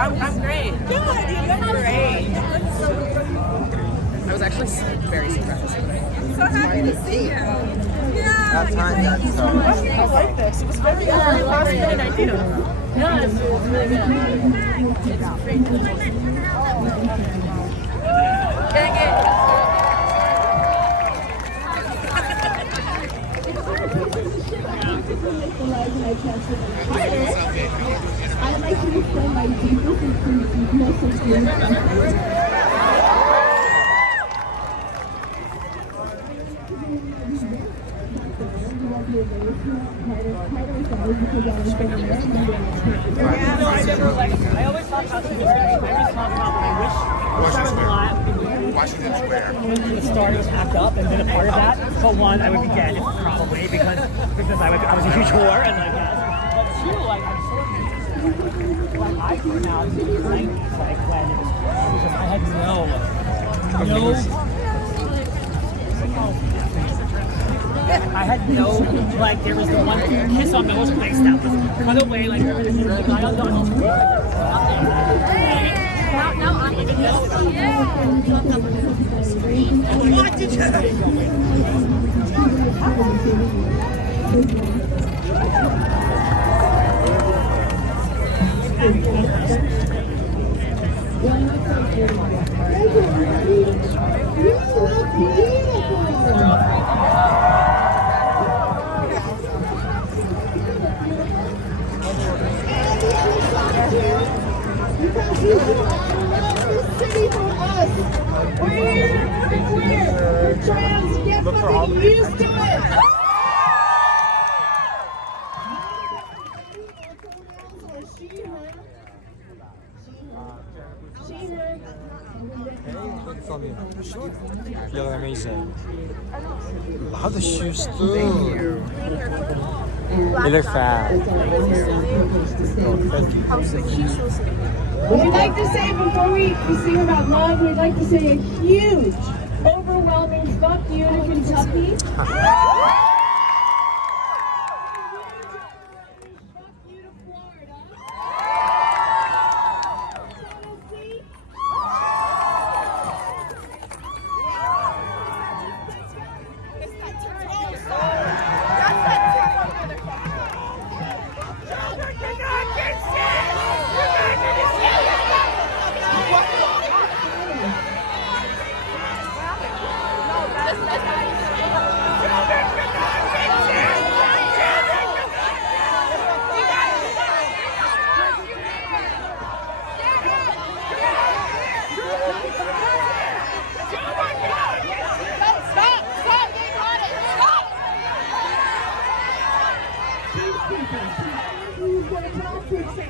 I'm great. Good, you're great. I was actually very surprised. So happy to see you. Yeah. That time that I like this. It was very last minute idea. Yeah, it's really good. It's great. Dang it. I'd like to extend my deepest and message to you. I always thought about the Washington Square. the story was packed up and been a part of that. But one, I would be dead probably because I was a huge whore and like but two, like I'm sort of like I grew out in the 90s, like when it was because I had I had no, like, there was the one kiss on Miller's face that was, by the way, like, I don't know. Now I'm even know. What did you Trans, get fucking used to it! You look amazing. How the shoes too? Thank you. You look fat. We'd like to say before we sing about love, we'd like to say a huge, overwhelming fuck you to Kentucky. Fuck you to Florida. Tennessee.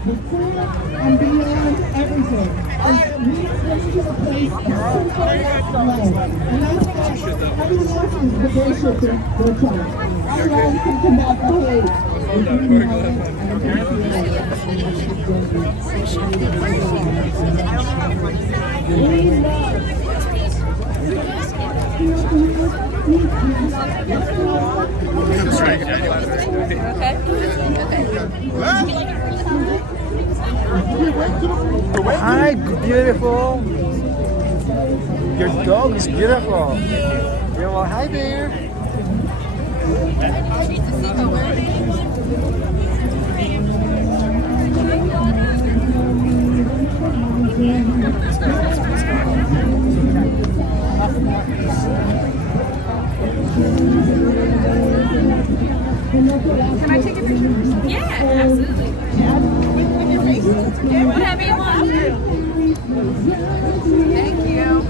And beyond everything. And we are going to a place of simple love. And I think everyone else is the bullshit that we're trying. Our love can combat the hate. We love. Hi, beautiful. Your dog is beautiful. Yeah, well, hi there. Can I take a picture? Yeah, absolutely. Whatever you want. Thank you.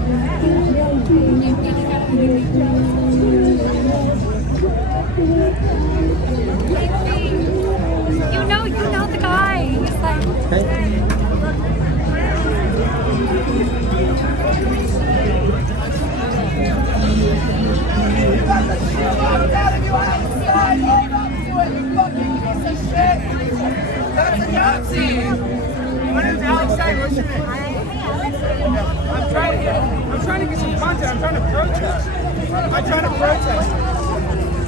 You know the guy. He's like, That's a Nazi. My name's Alex. What's your name? I'm trying to get some content. I'm trying to protest.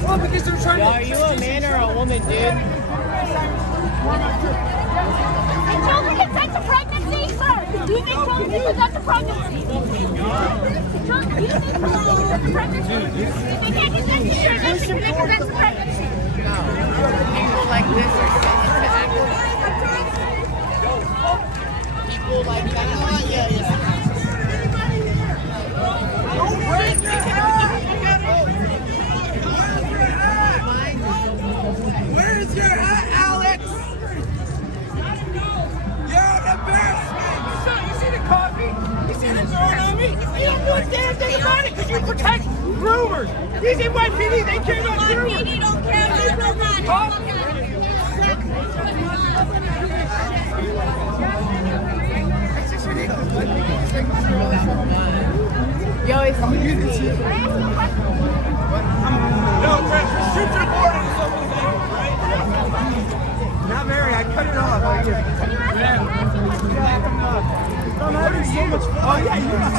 Well, because they're trying to. Are you a man or a woman, dude? children consent to pregnancy, sir. Do you think children can consent to pregnancy? Children, do you think children can consent to pregnancy? They can't consent to pregnancy. They consent to pregnancy. People like this are sent into activism. People like that. Yeah. Where's your hat, Alex? You're an embarrassment. You see the coffee? You see the throwing on me? You don't do a damn thing about it because you protect groomers. These NYPD, they care about groomers. NYPD don't care about nobody. It's just ridiculous. What do you think it's all about? You always do this shit. No, Chris, shoot your board and something. Not Mary, I cut it off. I'm having so much fun. Oh, yeah, you know how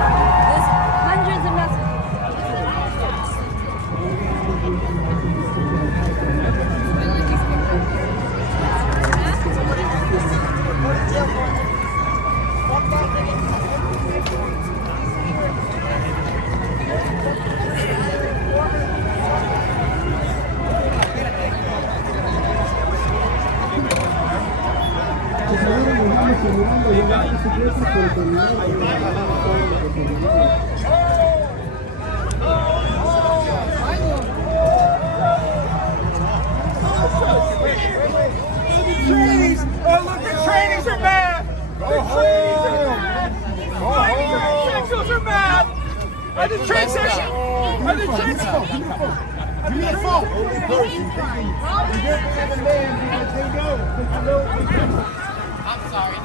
Hundreds of messages. Trainees! Oh, look, the trainees are mad! The trainees are mad! Transsexuals are mad! Are the transsexuals? Are the transsexuals? Give me the phone! I'm sorry.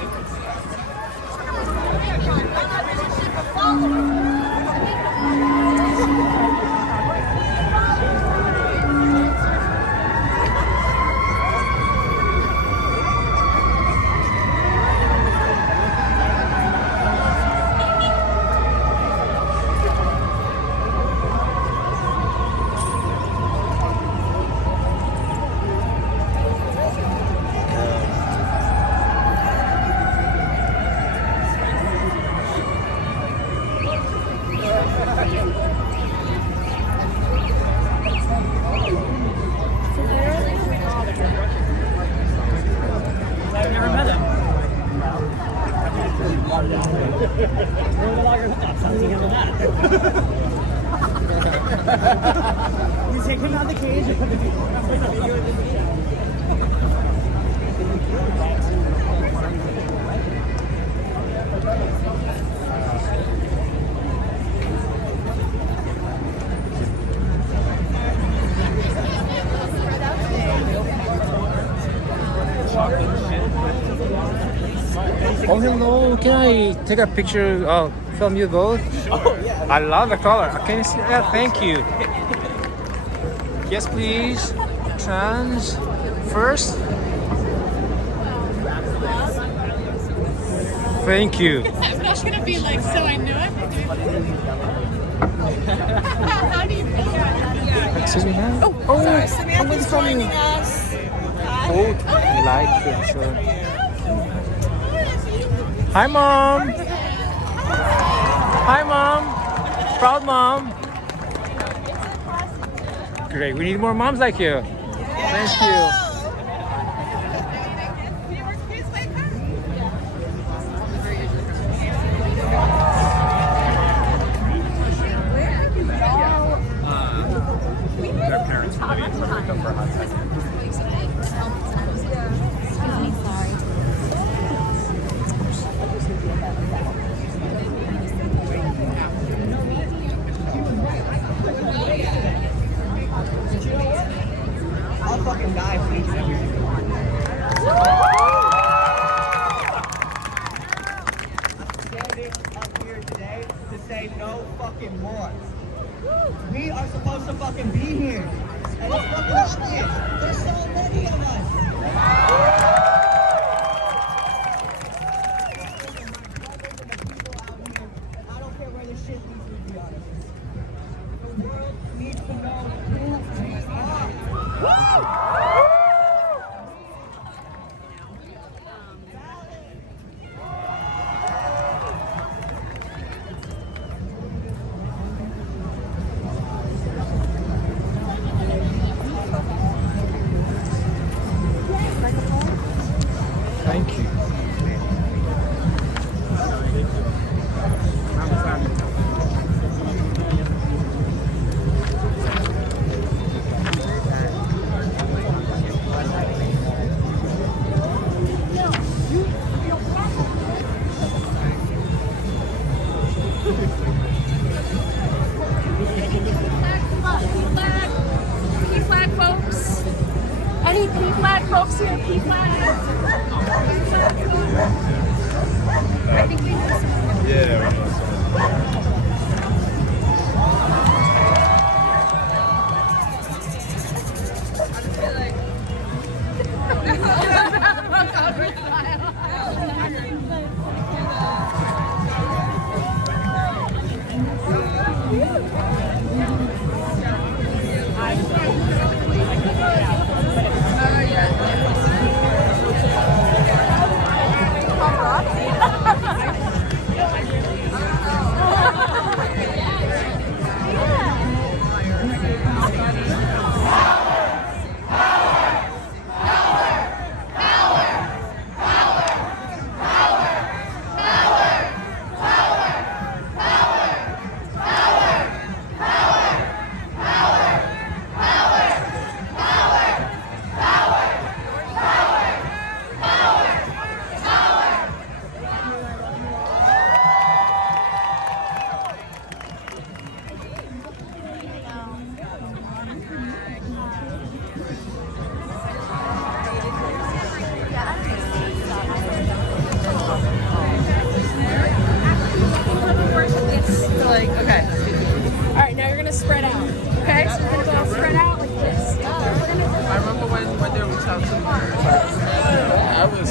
I've never met him. We're the loggers. I'm something him that. You take him out of the cage and put the video in the show. Oh, hello. Can I take a picture of film you both? Oh, yeah. I love the color. Can you see that? Thank you. Yes, please. Trans first. Thank you. I'm not gonna be like, so I knew it. How do you feel about that? Excuse me, ma'am. Oh, Samantha's joining us. oh, light picture. Hi, mom. Hi, mom. Proud mom. great. We need more moms like you. Thank you. Their parents were living in Puerto Rico for a hot second. I'll fucking die for each of you. I'm standing up here today to say no fucking more. We are supposed to fucking be here. And it's fucking obvious. There's so many of us. I don't care where this shit leads me, to be honest. The world needs to know who we are. Thank you. P-flag folks. Any P-flag folks here? P-flag. I think we need some. Yeah, we know Like, okay. All right, now you're gonna spread out. Okay, so we're gonna go spread out like this. I remember when they reached out to me. I was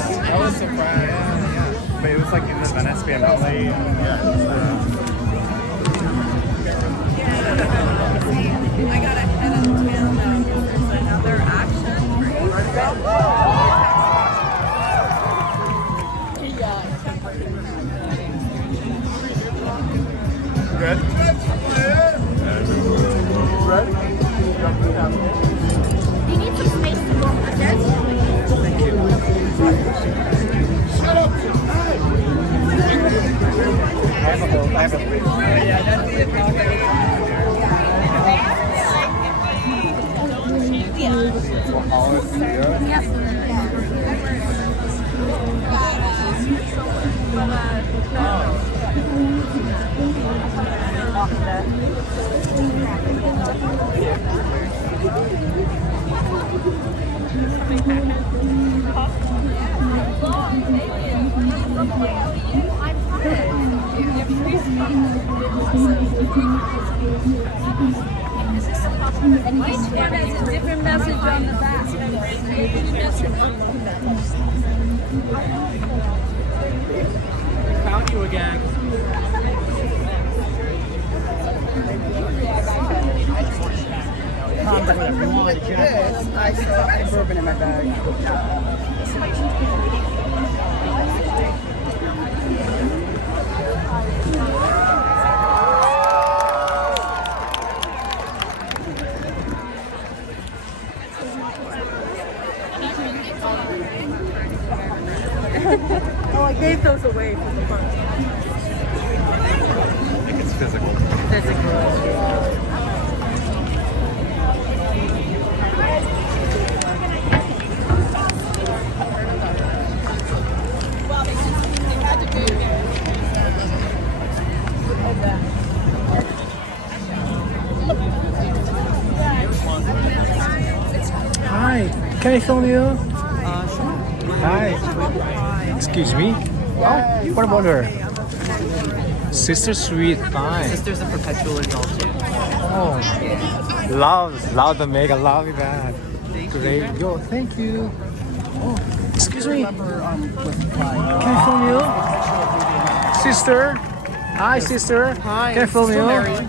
surprised. Yeah. But it was like in the Venice Biennale. I got a head of tail now. There's another action. Ready? Ready? You need some space to go for this. Thank you. Shut up! I have a Yeah, that's it. Each one has a different message on the back. Found you again. Yes, I still have bourbon in my bag. Oh, I gave those away for the fun. I think it's physical. Hi, can I film you? Sure. Hi. Excuse me? Oh, what about her? Sister Sweet, fine. Sister's a perpetual indulgent. Oh, love the mega, love that. Great, yo, thank you. Oh, excuse me. Can I film you? Sister? Hi, sister. Hi. Can I film Sister you? Mary.